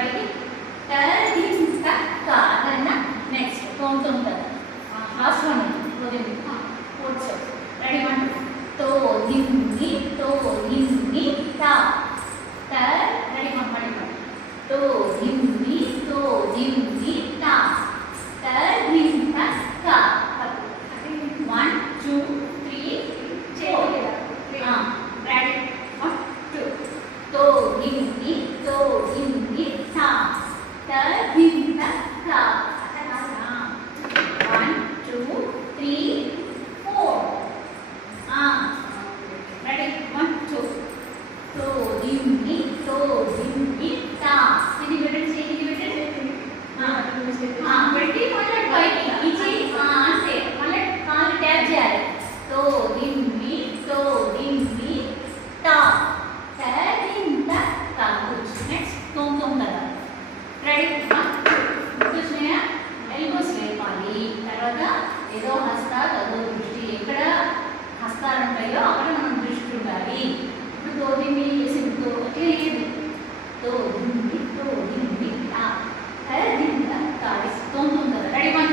పైకి అదన్నా నెక్స్ట్ తోముతుంది కదా లాస్ట్ వన్ కూర్చో రెడీ వన్ తో దిమ్మి తా రెడీ వన్ మళ్ళీ తో దిమ్మి తా కా 1 2 3 4 ready 1 2 तो हिंदी सा हिंदी का 1 2 3 4 ready 1 2 तो हिंदी सा ఇది పెట్టి మళ్ళీ పైకి ఇచ్చి అంతే మళ్ళీ కాలు ట్యాప్ చేయాలి తో దిమ్మి తా నెక్స్ట్ తోమ్ కదా రెడీ కూర్చున్నాయా ఎల్బోస్ లేపాలి తర్వాత ఏదో హస్తాలు అదో దృష్టి ఎక్కడ హస్తాలు ఉంటాయో అక్కడ మనం దృష్టి ఉండాలి ఇప్పుడు తోదిమ్మి సింతో లేదు తోదిమ్మి తా తోమ్ కదా రెడీ వన్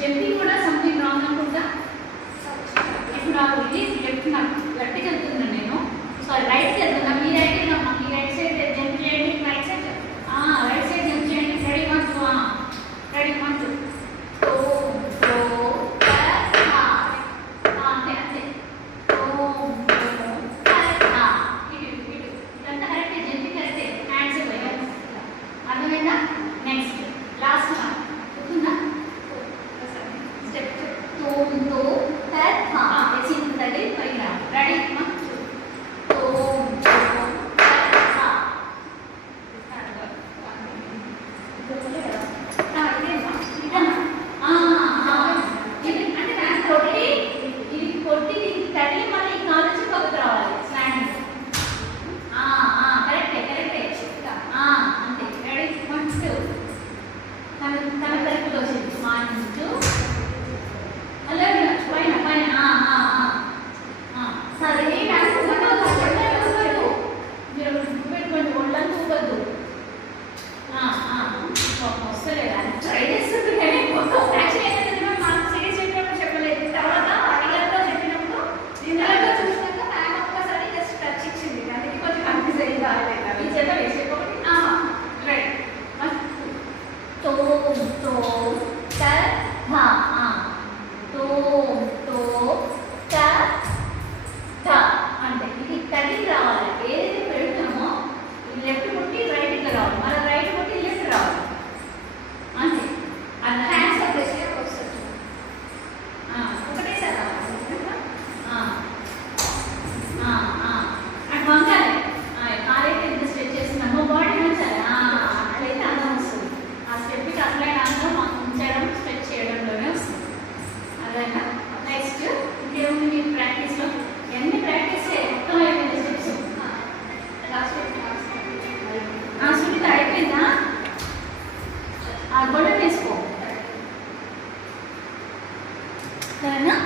జంపింగ్ కూడా సంథింగ్ రాంగ్ అనుకుంటా ఇప్పుడు నాకు ఇది లెఫ్ట్ నాకు గట్టికి వెళ్తున్నాను నేను సారీ రైట్కి వెళ్తున్నా మీ రైట్ వెళ్ళమ్మా మీ రైట్ సైడ్ జంప్ చేయండి రైట్ సైడ్ జంప్ చేయండి ready one two ready one two అంతే అంతే ఇదంతా కరెక్టే జంపింగ్ కరెక్టే హ్యాండ్స్ అర్థమైందా నెక్స్ట్ లాస్ట్ గుర్తుందా రెడీ అంటే ఇది కడిగి రావాలి ఏదైతే పెడుతున్నామో లెఫ్ట్ కొట్టి రైట్ ఇట్లా రావాలి మన రైట్ కొట్టి లెఫ్ట్ రావాలి అంతే అన్న హ్యాండ్స్ వస్తుంది ఒకటేసారి రావాలి అటు వంకాలి కాలైతే ఎంత స్ట్రెచ్ చేస్తున్నామో బాడీ ఉంచాలి అట్లయితే అందం వస్తుంది ఆ స్టెప్కి అట్లయితే అందం ఉంచడం స్ట్రెచ్ చేయడంలోనే వస్తుంది అదైనా నెక్స్ట్ ఇంకేముంది మీకు ప్రాక్టీస్లో ఎన్ని ప్రాక్టీస్ మొత్తం అయిపోయింది స్టెప్స్ సునీత అయిపోయిందా ఆ గొడవ వేసుకో సరేనా